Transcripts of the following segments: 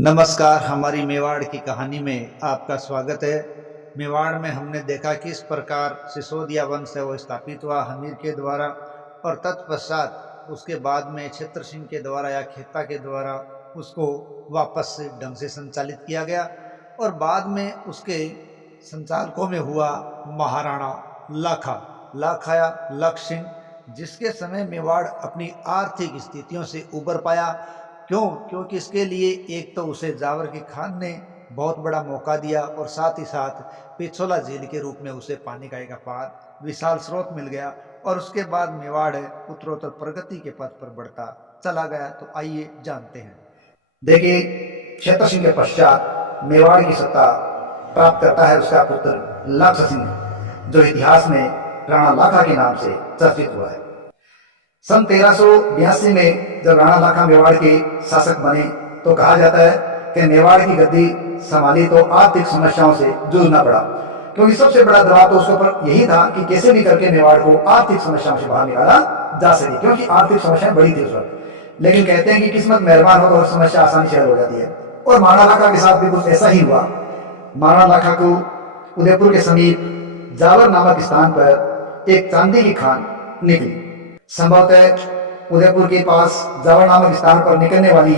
नमस्कार। हमारी मेवाड़ की कहानी में आपका स्वागत है। मेवाड़ में हमने देखा किस प्रकार सिसोदिया वंश है वो स्थापित हुआ हमीर के द्वारा, और तत्पश्चात उसके बाद में छत्र सिंह के द्वारा या खेता के द्वारा उसको वापस से ढंग से संचालित किया गया। और बाद में उसके संचालकों में हुआ महाराणा लाखा या लख सिंह, जिसके समय मेवाड़ अपनी आर्थिक स्थितियों से उबर पाया। क्योंकि इसके लिए एक तो उसे जावर की खान ने बहुत बड़ा मौका दिया, और साथ ही साथ पिछोला झील के रूप में उसे पानी का एक अपार विशाल स्रोत मिल गया। और उसके बाद मेवाड़ उत्तरोत्तर प्रगति के पथ पर बढ़ता चला गया। तो आइए जानते हैं। देखिए, क्षेत्र सिंह के पश्चात मेवाड़ की सत्ता प्राप्त करता है उसका पुत्र लक्ष्य सिंह, जो इतिहास में राणा लाखा के नाम से चर्चित हुआ है। सन 1382 में जब राणा लाखा मेवाड़ के शासक बने तो कहा जाता है कि मेवाड़ की गद्दी संभाली तो आर्थिक समस्याओं से जूझना पड़ा, क्योंकि सबसे बड़ा दबाव तो उसके ऊपर यही था कि कैसे भी करके मेवाड़ को आर्थिक समस्याओं से बाहर निकाला जा सके, क्योंकि आर्थिक समस्याएं बड़ी थी उस वक्त। लेकिन कहते हैं कि किस्मत मेहरबान हो तो समस्या आसानी से हल हो जाती है, और महाराणा लाखा के साथ भी कुछ ऐसा ही हुआ। महाराणा लाखा को उदयपुर के समीप जावर नामक स्थान पर एक चांदी की खान निकली। संभवतः उदयपुर के पास जावर नामक स्थान पर निकलने वाली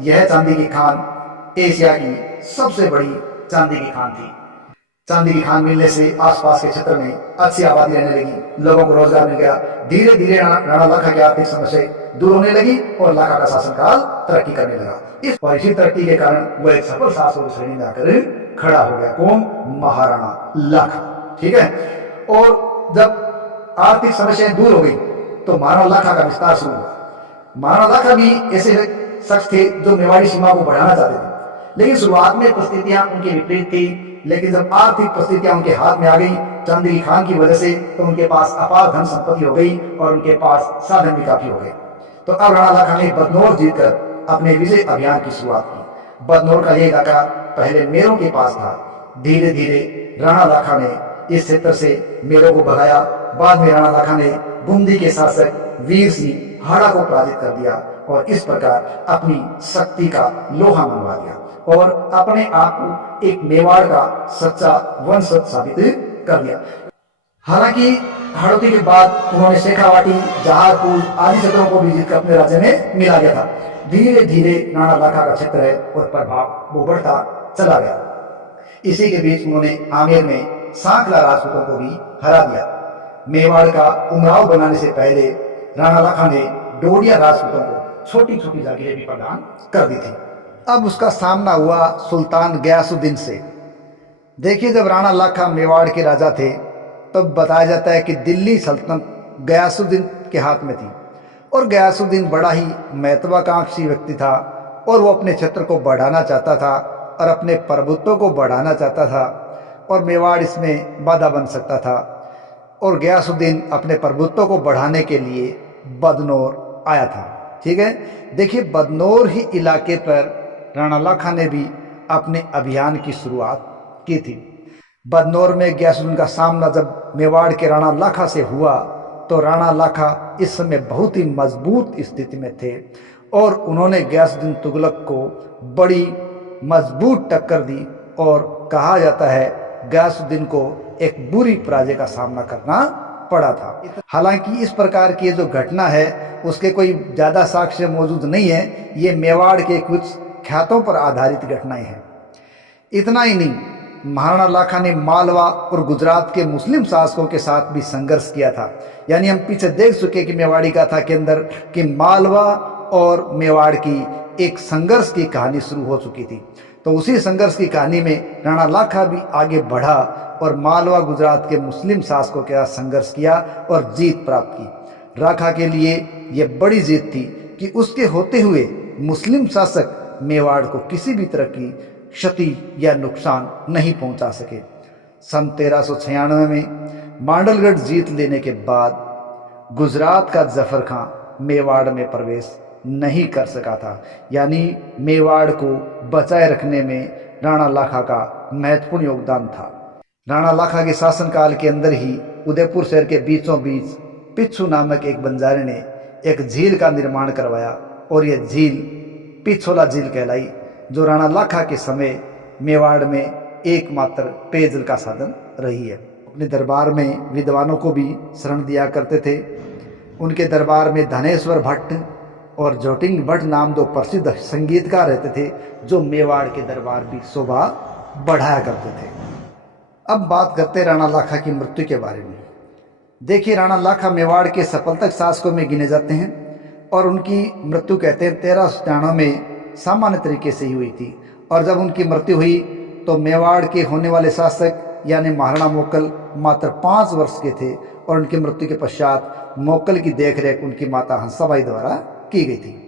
यह चांदी की खान एशिया की सबसे बड़ी चांदी की खान थी। चांदी की खान मिलने से आसपास के क्षेत्र में अच्छी आबादी रहने लगी, लोगों को रोजगार मिल गया। धीरे धीरे राणा लाखा की आर्थिक समस्या दूर होने लगी और लाखा का शासनकाल तरक्की करने लगा। इसी तरक्की के कारण वह एक सफल शासक श्रेणी में आकर खड़ा हो गया। कौन? महाराणा लाखा। ठीक है। और जब आर्थिक समस्याएं दूर हो गई तो महाराणा लाखा का विस्तार शुरू हुआ। महाराणा लाखा भी ऐसे शख्स थे जो मेवाड़ी सीमा को बढ़ाना चाहते थे, लेकिन शुरुआत में परिस्थितियां उनके विपरीत थी। लेकिन जब आर्थिक परिस्थितियां उनके हाथ में आ गई चांदी की खान की वजह से, तो उनके पास अपार धन संपत्ति हो गई और उनके पास साधन भी काफी हो गए। तो अब राणा लाखा ने बदनौर जीतकर अपने विजय अभियान की शुरुआत की। बदनौर का यह इलाका पहले मेरों के पास था। धीरे धीरे राणा लाखा ने इस क्षेत्र से मेरों को भगाया। बाद में राणा लाखा ने बूंदी के शासक वीर सिंह हाड़ा को पराजित कर दिया और इस प्रकार अपनी शक्ति का लोहा मनवा दिया और अपने आप को एक मेवाड़ का सच्चा वंशज साबित कर दिया। हालांकि हाड़ौती के बाद उन्होंने शेखावाटी, जहारपुर आदि क्षेत्रों को भी जीतकर अपने राज्य में मिला दिया था। धीरे धीरे राणा लाखा का क्षेत्र है और प्रभाव वो बढ़ता चला गया। इसी के बीच उन्होंने आमेर में सांकला राजपूतों को भी हरा दिया। मेवाड़ का उमराव बनाने से पहले राणा लाखा ने डोडिया राजपूतों को छोटी छोटी जागीरें भी प्रदान कर दी थी। अब उसका सामना हुआ सुल्तान गयासुद्दीन से। देखिए, जब राणा लाखा मेवाड़ के राजा थे तब बताया जाता है कि दिल्ली सल्तनत गयासुद्दीन के हाथ में थी, और गयासुद्दीन बड़ा ही महत्वाकांक्षी व्यक्ति था और वो अपने क्षेत्र को बढ़ाना चाहता था और अपने प्रभुत्व को बढ़ाना चाहता था, और मेवाड़ इसमें बाधा बन सकता था। और गयासुद्दीन अपने प्रभुत्व को बढ़ाने के लिए बदनौर आया था। ठीक है। देखिए, बदनौर ही इलाके पर राणा लाखा ने भी अपने अभियान की शुरुआत की थी। बदनौर में गयासुद्दीन का सामना जब मेवाड़ के राणा लाखा से हुआ तो राणा लाखा इस समय बहुत ही मजबूत स्थिति में थे और उन्होंने गयासुद्दीन तुगलक को बड़ी मजबूत टक्कर दी, और कहा जाता है गयासुद्दीन को एक बुरी पराजय का सामना करना पड़ा था। हालांकि इस प्रकार की जो घटना है उसके कोई ज़्यादा साक्ष्य मौजूद नहीं है। ये मेवाड़ के कुछ ख्यातों पर आधारित घटनाएं हैं। इतना ही नहीं, महाराणा लाखा ने मालवा और गुजरात के मुस्लिम शासकों के साथ भी संघर्ष किया था। यानी हम पीछे देख चुके कि मेवाड़ी गाथा के अंदर कि मालवा और मेवाड़ की एक संघर्ष की कहानी शुरू हो चुकी थी। तो उसी संघर्ष की कहानी में राणा लाखा भी आगे बढ़ा और मालवा गुजरात के मुस्लिम शासकों के साथ संघर्ष किया और जीत प्राप्त की। लाखा के लिए यह बड़ी जीत थी कि उसके होते हुए मुस्लिम शासक मेवाड़ को किसी भी तरह की क्षति या नुकसान नहीं पहुंचा सके। सन 1396 में मांडलगढ़ जीत लेने के बाद गुजरात का जफर खां मेवाड़ में प्रवेश नहीं कर सका था। यानी मेवाड़ को बचाए रखने में राणा लाखा का महत्वपूर्ण योगदान था। राणा लाखा के शासनकाल के अंदर ही उदयपुर शहर के बीचों बीच पिच्छू नामक एक बंजारे ने एक झील का निर्माण करवाया और यह झील पिछोला झील कहलाई। जो राणा लाखा के समय मेवाड़ में एकमात्र पेयजल का साधन रही है। अपने दरबार में विद्वानों को भी शरण दिया करते थे। उनके दरबार में धनेश्वर भट्ट और जोटिंग भट्ट नाम दो प्रसिद्ध संगीतकार रहते थे, जो मेवाड़ के दरबार की शोभा बढ़ाया करते थे। अब बात करते राणा लाखा की मृत्यु के बारे में। देखिए, राणा लाखा मेवाड़ के सफलतक शासकों में गिने जाते हैं और उनकी मृत्यु कहते हैं 1397 में सामान्य तरीके से ही हुई थी। और जब उनकी मृत्यु हुई तो मेवाड़ के होने वाले शासक यानी महाराणा मोकल मात्र 5 वर्ष के थे और उनकी मृत्यु के पश्चात मोकल की देखरेख उनकी माता हंसाबाई द्वारा की गई थी।